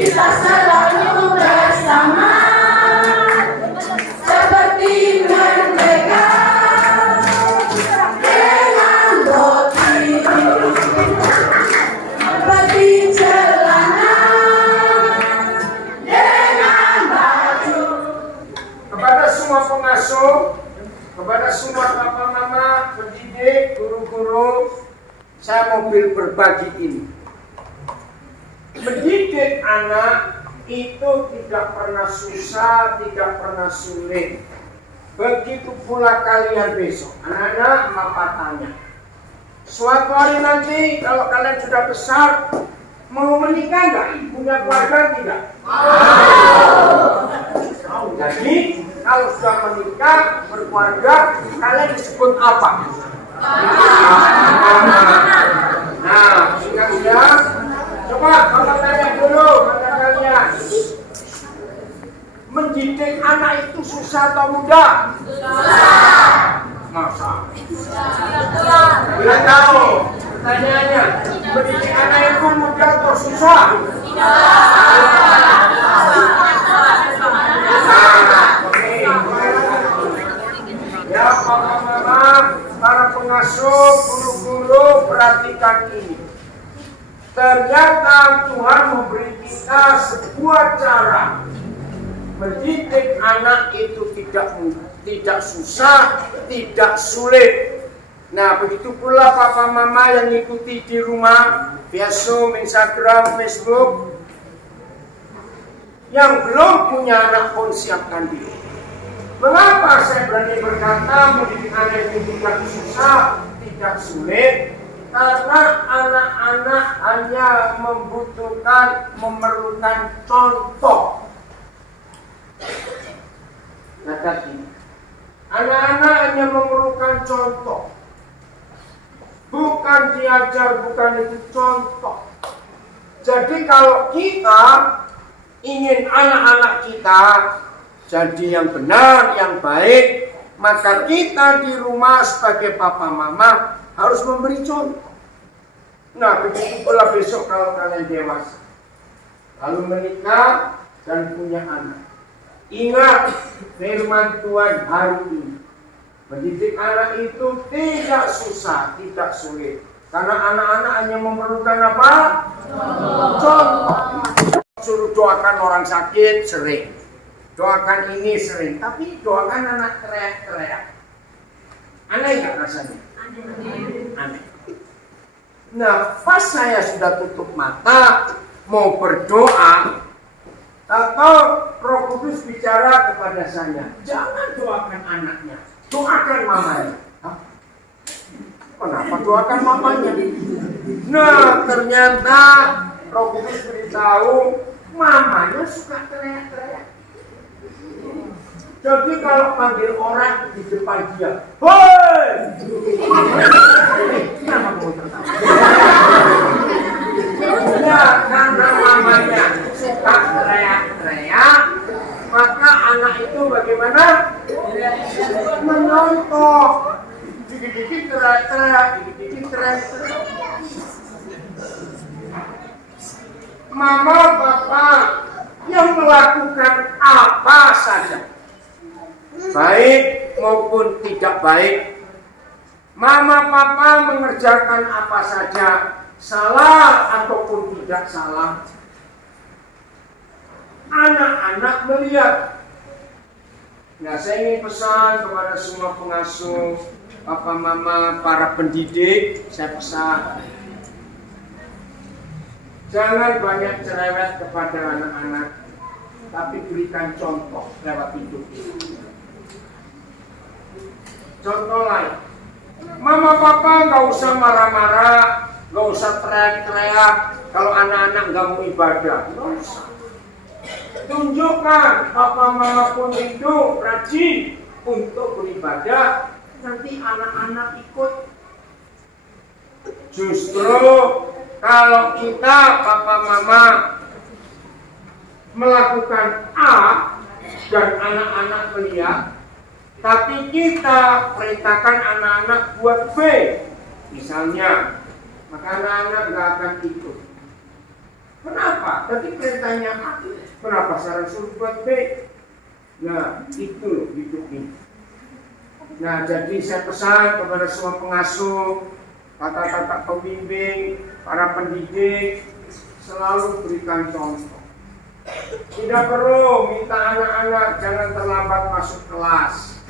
kita selalu bersama seperti merdeka dengan boti seperti celana dengan baju. Kepada semua pengasuh, kepada semua papa mama, pendidik, guru-guru, saya mau berbagi ini. Mendidik anak itu tidak pernah susah, tidak pernah sulit. Begitu pula kalian besok. Anak-anak, Bapak tanya. Suatu hari nanti kalau kalian sudah besar, mau menikah nggak? Punya keluarga tidak? Jadi kalau sudah menikah, berkeluarga, kalian disebut apa? Nah, siang-siang, coba kalau tanya dulu pada kalian, mendidik anak itu susah atau mudah? Susah. Masa? Bila tahu, pertanyaannya, mendidik anak itu mudah atau susah? Ya, mama-mama, para pengasuh, guru-guru, perhatikan ini. Ternyata Tuhan memberi kita sebuah cara mendidik anak itu tidak susah, tidak sulit. Nah, begitu pula papa mama yang ikuti di rumah, via Zoom, Instagram, Facebook. Yang belum punya anak pun siapkan diri. Mengapa saya berani berkata mendidik anak itu tidak susah, tidak sulit? Karena anak-anak hanya memerlukan contoh. Kata ini, anak-anak hanya memerlukan contoh. Bukan diajar, bukan itu contoh. Jadi kalau kita ingin anak-anak kita jadi yang benar, yang baik, maka kita di rumah sebagai papa mama harus memberi contoh. Nah, begitu pula besok kalau kalian dewasa, lalu menikah dan punya anak. Ingat firman Tuhan hari ini. Mendidik anak itu tidak susah, tidak sulit. Karena anak-anak hanya memerlukan apa? Contoh. Suruh doakan orang sakit sering. Doakan ini sering. Tapi doakan anak teriak-teriak. Aneh nggak rasanya? Aneh. Nah, pas saya sudah tutup mata, mau berdoa, atau Roh Kudus bicara kepada saya, jangan doakan anaknya, doakan mamanya. Hah? Kenapa doakan mamanya? Nah, ternyata Roh Kudus beritahu, mamanya suka teriak-teriak. Jadi kalau panggil orang di depan dia, hoi! Kenapa kamu tertawa? Ya, karena mamanya suka teriak-teriak, maka anak itu bagaimana? Menonton. Dikit-dikit teriak-teriak, dikit-dikit teriak-teriak. Mama, papa yang melakukan apa saja, baik maupun tidak baik, mama papa mengerjakan apa saja, salah ataupun tidak salah, anak-anak melihat. Nah, saya ingin pesan kepada semua pengasuh, papa mama, para pendidik, saya pesan, jangan banyak cerewet kepada anak-anak, tapi berikan contoh lewat hidup. Contoh lain, mama papa nggak usah marah-marah, nggak usah teriak-teriak kalau anak-anak nggak mau ibadah. Nggak usah. Tunjukkan papa mama pun hidup rajin untuk beribadah, nanti anak-anak ikut. Justru kalau kita papa mama melakukan A dan anak-anak melihat, tapi kita perintahkan anak-anak buat B, misalnya, maka anak-anak nggak akan ikut. Kenapa? Tadi perintahnya A, kenapa sekarang suruh buat B? Nah, itu loh hidup ini. Nah, jadi saya pesan kepada semua pengasuh, kata-kata pembimbing, para pendidik, selalu berikan contoh. Tidak perlu minta anak-anak jangan terlambat masuk kelas.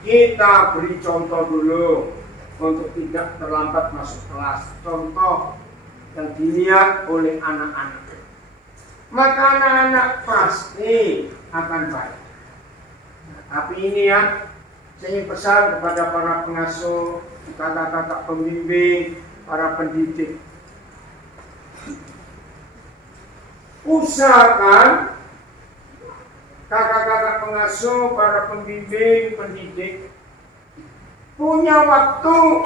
Kita beri contoh dulu untuk tidak terlambat masuk kelas. Contoh yang dilihat oleh anak-anak. Maka anak-anak pasti akan baik. Tapi ini ya, saya ingin pesan kepada para pengasuh, kata-kata pembimbing, para pendidik. Usahakan kakak-kakak pengasuh, para pembimbing, pendidik punya waktu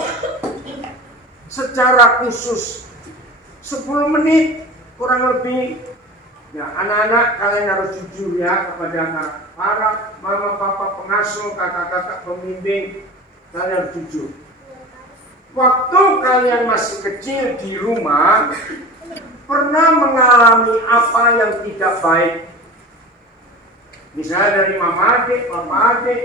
secara khusus 10 menit kurang lebih. Ya, anak-anak kalian harus jujur ya kepada para mama papa pengasuh, kakak-kakak pembimbing, kalian harus jujur. Waktu kalian masih kecil di rumah, pernah mengalami apa yang tidak baik? Misalnya dari mama adik, papa adik,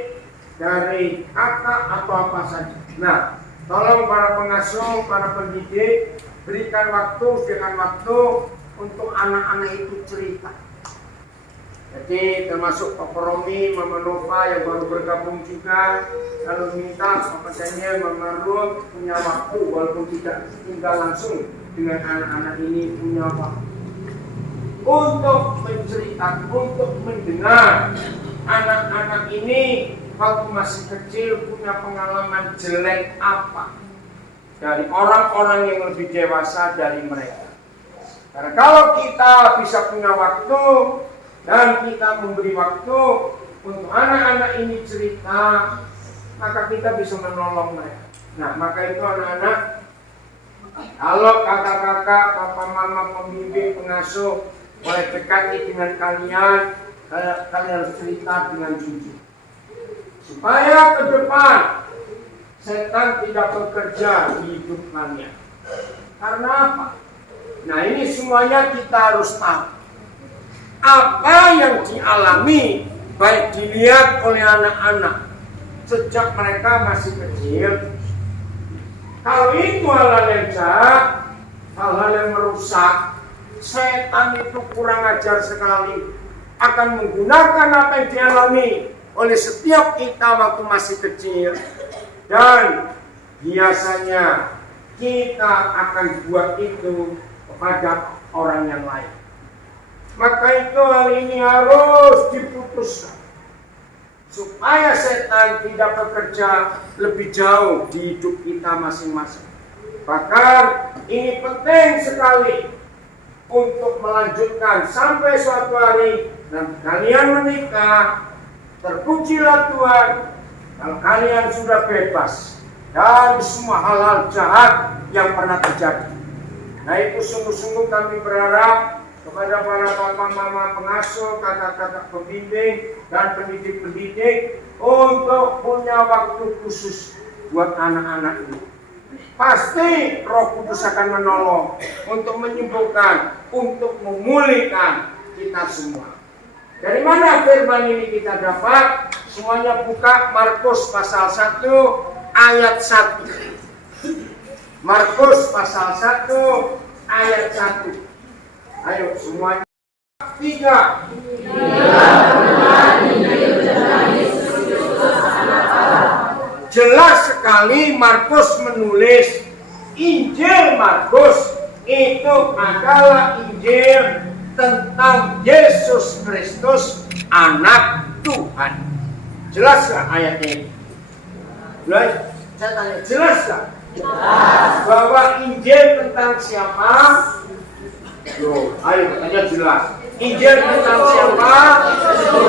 dari kakak atau apa saja. Nah, tolong para pengasuh, para pendidik, berikan waktu dengan waktu untuk anak-anak itu cerita. Jadi termasuk Pak Romi, Mama Nova yang baru bergabung juga, kalau minta Papa Daniel, Mama Ruth punya waktu walaupun tidak tinggal langsung dengan anak-anak ini, punya waktu untuk menceritakan, untuk mendengar anak-anak ini waktu masih kecil punya pengalaman jelek apa dari orang-orang yang lebih dewasa dari mereka. Karena kalau kita bisa punya waktu dan kita memberi waktu untuk anak-anak ini cerita, maka kita bisa menolong mereka. Nah, maka itu anak-anak, kalau kakak-kakak, papa mama, pembimbing, pengasuh boleh dekati dengan kalian, kalian harus cerita dengan jujur. Supaya ke depan setan tidak bekerja di hidup kalian. Karena apa? Nah, ini semuanya kita harus tahu. Apa yang dialami, baik dilihat oleh anak-anak sejak mereka masih kecil. Kalau itu hal-hal yang jahat, hal-hal yang merusak, setan itu kurang ajar sekali. Akan menggunakan apa yang dialami oleh setiap kita waktu masih kecil. Dan biasanya kita akan buat itu kepada orang yang lain. Maka itu hal ini harus diputuskan supaya setan tidak bekerja lebih jauh di hidup kita masing-masing. Bahkan ini penting sekali untuk melanjutkan sampai suatu hari nanti kalian menikah, terpujilah Tuhan kalau kalian sudah bebas dari semua hal-hal jahat yang pernah terjadi. Nah, itu sungguh-sungguh kami berharap kepada para papa mama pengasuh, kakak-kakak pembimbing dan pendidik-pendidik untuk punya waktu khusus buat anak-anak ini. Pasti Roh Kudus akan menolong untuk menyembuhkan, untuk memulihkan kita semua. Dari mana firman ini kita dapat? Semuanya buka Markus pasal 1 ayat 1. Markus pasal 1 ayat 1. Ayo semuanya. 3. Jelas sekali Markus menulis Injil Markus itu adalah Injil tentang Yesus Kristus anak Tuhan. Jelas gak ayatnya ini? Jelas? Saya tanya, jelas gak? Jelas. Bahwa Injil tentang siapa? Loh, ayo tanya jelas. Injil tentang siapa?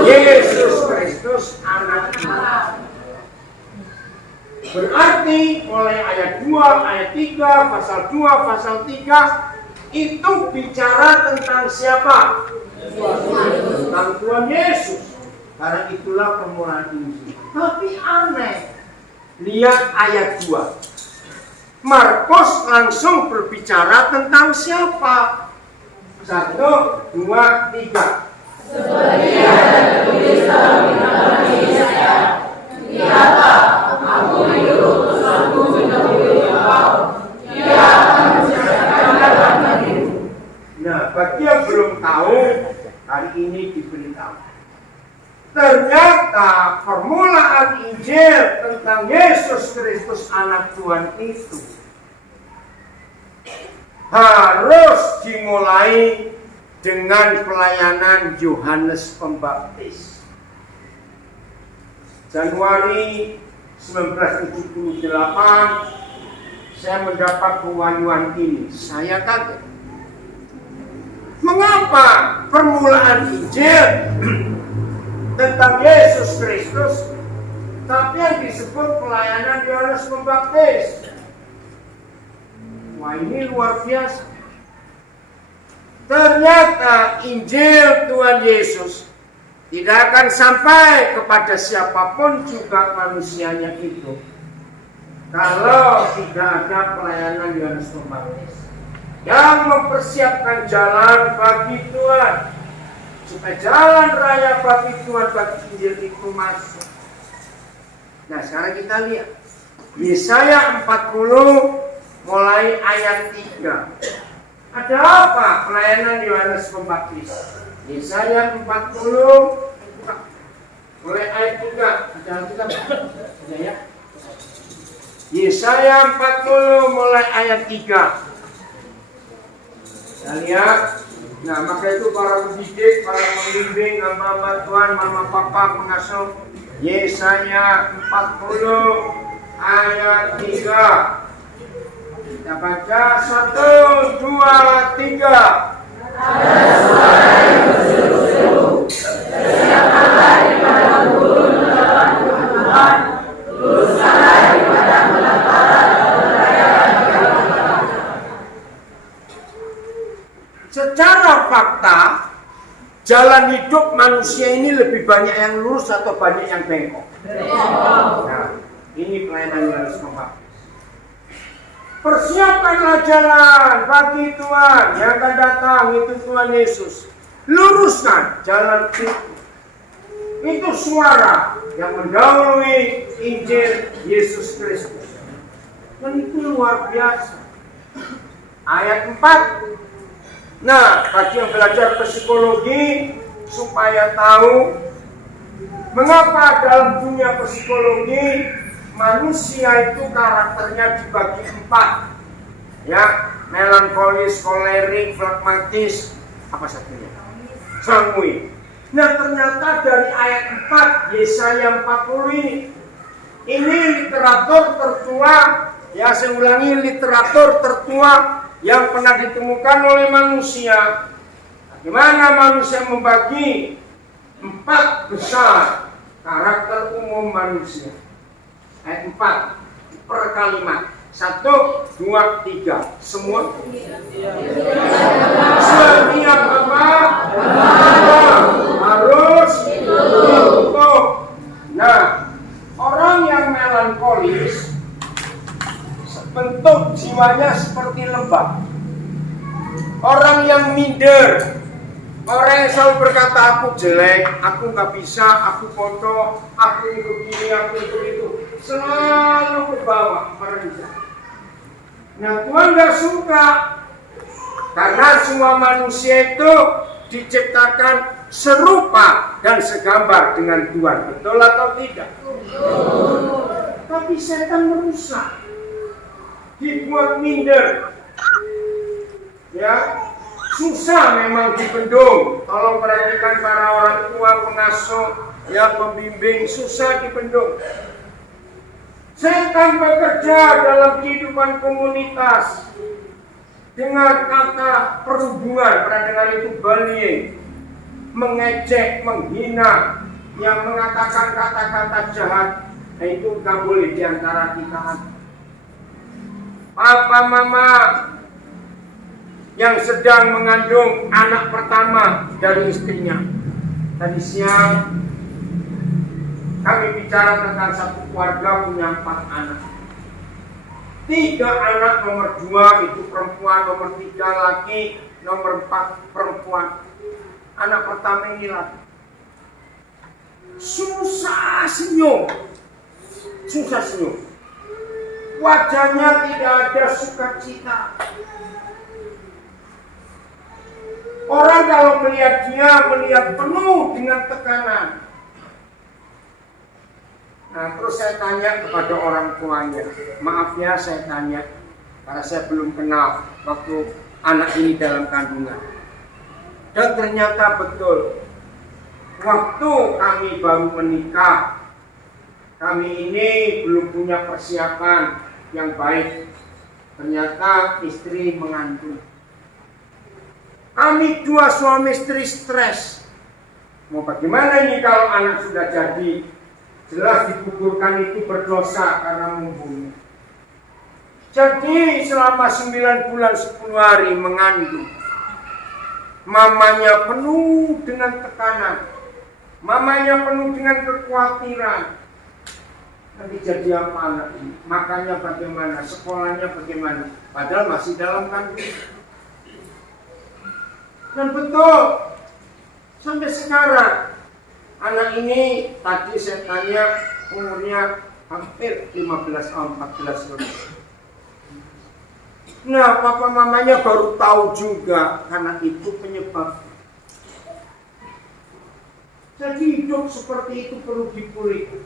Yesus Kristus anak Tuhan. Berarti mulai ayat 2, ayat 3, pasal 2, pasal 3 itu bicara tentang siapa? Tentang Tuhan Yesus. Karena itulah permulaan Injil. Tapi aneh. Lihat ayat 2. Markus langsung berbicara tentang siapa? 1, 2, 3. Seperti yang tertulis dalam kitab Yesaya, lihatlah, aku hidup bersamamu mendahului engkau, dia akan menceritakan jalan bagimu. Nah, bagi yang belum tahu, hari ini diberitahu. Ternyata permulaan Injil tentang Yesus Kristus anak Tuhan itu harus dimulai dengan pelayanan Yohanes Pembaptis. Januari 1978 saya mendapat pewahyuan ini. Saya kaget. Mengapa permulaan Injil tentang Yesus Kristus tapi yang disebut pelayanan Yohanes Pembaptis? Wah, ini luar biasa. Ternyata Injil Tuhan Yesus tidak akan sampai kepada siapapun juga manusianya itu kalau tidak ada pelayanan Yohanes Pembaptis yang mempersiapkan jalan bagi Tuhan, supaya jalan raya bagi Tuhan, bagi Injil itu masuk. Nah, sekarang kita lihat Yesaya 40 mulai ayat 3. Ada apa pelayanan Yohanes Pembaptis? Yesaya 40 mulai ayat 3. Jangan kita baca ya. Yesaya 40 mulai ayat 3. Kita lihat. Nah, maka itu para pendidik, para pembimbing, hamba-hamba Tuhan, mama papa pengasuh, Yesaya 40 ayat 3. Kita baca 1, 2, 3. Ada suara yang berseru-seru, bersiaplah daripada gurun mendapat Tuhan, luruskanlah daripada belantara dan raya bagi Allah. Secara fakta, jalan hidup manusia ini lebih banyak yang lurus atau banyak yang bengkok? Nah, ini pelayanan Yohanes Pembaptis. Persiapkanlah jalan bagi Tuhan yang akan datang, itu Tuhan Yesus. Luruskan jalan itu. Itu suara yang mendahului Injil Yesus Kristus. Dan itu luar biasa. Ayat 4. Nah, bagi yang belajar psikologi supaya tahu mengapa dalam dunia psikologi manusia itu karakternya dibagi 4. Ya, melankolis, kolerik, flagmatis, apa satunya? Sanguin. Nah, ternyata dari ayat 4 Yesaya 40 ini literatur tertua, ya saya ulangi, literatur tertua yang pernah ditemukan oleh manusia. Bagaimana manusia membagi 4 besar karakter umum manusia. Ayat 4 per kalimat. 1, 2, 3. Semua. Setiap apa harus ditutup. Nah, orang yang melankolis bentuk jiwanya seperti lembah. Orang yang minder, orang yang selalu berkata aku jelek, aku nggak bisa, aku kotor, aku begini, aku begitu, selalu ke bawah, merendah. Nah, Tuhan nggak suka karena semua manusia itu diciptakan serupa dan segambar dengan Tuhan. Betul atau tidak? Tapi setan merusak, dibuat minder. Ya, susah memang dibendung. Tolong perhatikan para orang tua, pengasuh, ya pembimbing, susah dibendung. Setan bekerja dalam kehidupan komunitas dengan kata perhubungan. Pernah dengar itu bullying, mengejek, menghina, yang mengatakan kata-kata jahat. Nah, itu nggak boleh diantara kita. Papa mama yang sedang mengandung anak pertama dari istrinya. Tadi siang kami bicara tentang satu keluarga punya 4 anak. 3 anak, nomor 2 itu perempuan, nomor 3 laki. nomor 4 perempuan, anak pertama ini laki. Susah senyum, wajahnya tidak ada sukacita. Orang kalau melihat dia, melihat penuh dengan tekanan. Nah, terus saya tanya kepada orang tuanya, maaf ya saya tanya, karena saya belum kenal waktu anak ini dalam kandungan. Dan ternyata betul, waktu kami baru menikah, kami ini belum punya persiapan yang baik. Ternyata istri mengandung. Kami dua suami istri stres. Mau bagaimana ini kalau anak sudah jadi? Jelas digugurkan itu berdosa karena membunuh. Jadi selama 9 bulan 10 hari mengandung. Mamanya penuh dengan tekanan. Mamanya penuh dengan kekhawatiran. Nanti jadi apa anak ini? Makannya bagaimana? Sekolahnya bagaimana? Padahal masih dalam kandungan. Dan betul, sampai sekarang anak ini tadi saya tanya umurnya hampir 15 tahun, 14 tahun. Nah, papa mamanya baru tahu juga karena itu penyebab. Jadi hidup seperti itu perlu dipulihkan.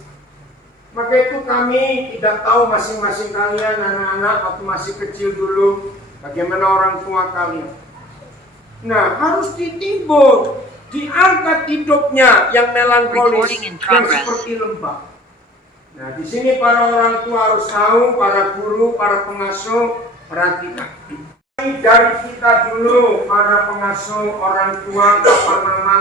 Maka itu kami tidak tahu masing-masing kalian anak-anak waktu masih kecil dulu bagaimana orang tua kalian. Nah, harus ditimbun, diangkat hidupnya yang melankolis, yang seperti lembah. Nah, di sini para orang tua harus tahu, para guru, para pengasuh, perhatikan. Dari kita dulu, para pengasuh, orang tua, papa, mama.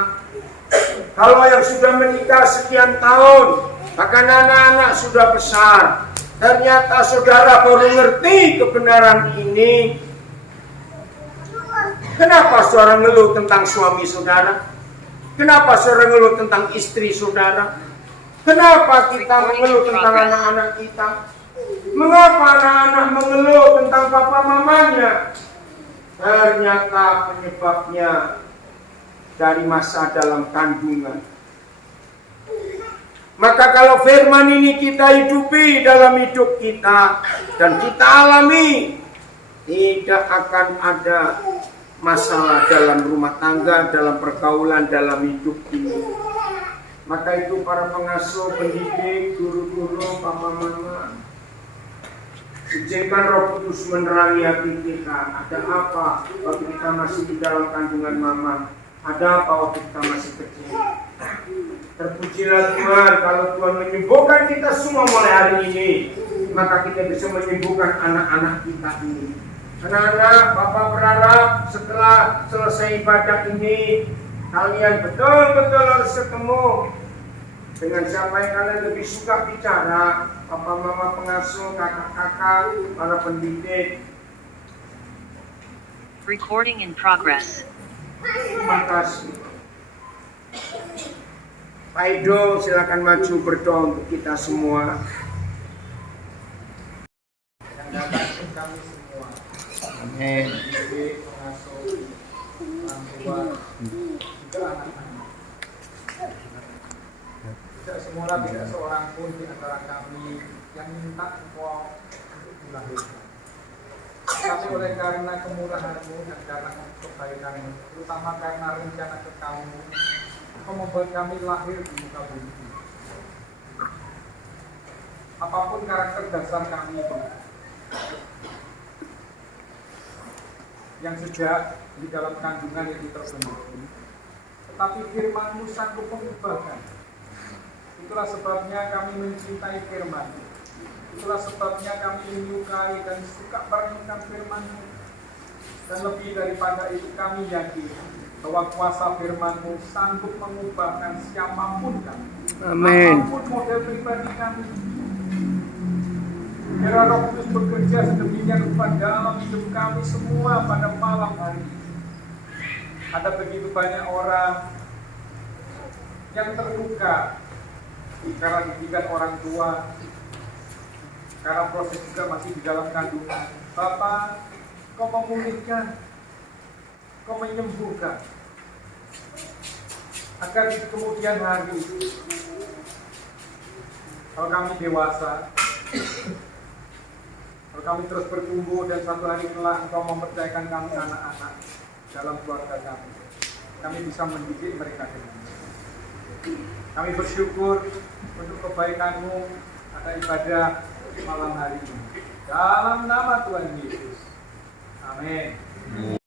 Kalau yang sudah menikah sekian tahun, bahkan anak-anak sudah besar, ternyata saudara baru ngerti kebenaran ini. Kenapa saudara ngeluh tentang suami saudara? Kenapa saudara ngeluh tentang istri saudara? Kenapa kita mengeluh tentang anak-anak kita? Mengapa anak-anak mengeluh tentang papa mamanya? Ternyata penyebabnya dari masa dalam kandungan. Maka kalau firman ini kita hidupi dalam hidup kita dan kita alami, tidak akan ada masalah dalam rumah tangga, dalam pergaulan, dalam hidup ini. Maka itu para pengasuh, pendidik, guru-guru, papa mama, izinkan Roh Kudus menerangi hati kita. Ada apa waktu kita masih di dalam kandungan mama? Ada apa waktu kita masih kecil? Terpujilah Tuhan kalau Tuhan menyembuhkan kita semua mulai hari ini, maka kita bisa menyembuhkan anak-anak kita ini. Anak-anak, Bapak berharap setelah selesai ibadah ini, kalian betul-betul harus ketemu dengan siapa yang kalian lebih suka bicara. Papa, mama, pengasuh, kakak-kakak, para pendidik. Recording in progress. Terima kasih. Pak Ido, silakan maju berdoa untuk kita semua. Yang datang ke kami semua. Amin. Pendidik, pengasuh, orang tua, juga anak-anak. Tidak semua, tidak seorang pun di antara kami yang minta Engkau untuk dilahirkan. Tapi oleh karena kemurahan-Mu dan karena kebaikan-Mu, terutama karena rencana Engkau, Engkau membuat kami lahir di muka bumi. Apapun karakter dasar kami itu, yang sejak di dalam kandungan yang terbentuk, tetapi firman-Mu sanggup mengubahkan. Itulah sebabnya kami mencintai firman. Itulah sebabnya kami menyukai dan suka merenungkan firman-Mu. Dan lebih daripada itu kami yakin bahwa kuasa firman-Mu sanggup mengubahkan siapapun kami. Amin. Apapun model pribadi kami. Biar Roh Kudus bekerja sedemikian rupa dalam hidup kami semua pada malam hari ini. Ada begitu banyak orang yang terluka karena didikan orang tua, karena proses juga masih di dalam kandungan. Bapak, Kau memulihkan. Engkau menyembuhkan. Agar di kemudian hari, kalau kami dewasa, kalau kami terus bertumbuh dan suatu hari kelak Engkau mempercayakan kami anak-anak dalam keluarga kami bisa mendidik mereka dengan baik. Kami bersyukur untuk kebaikan-Mu ada ibadah malam hari ini. Dalam nama Tuhan Yesus. Amin.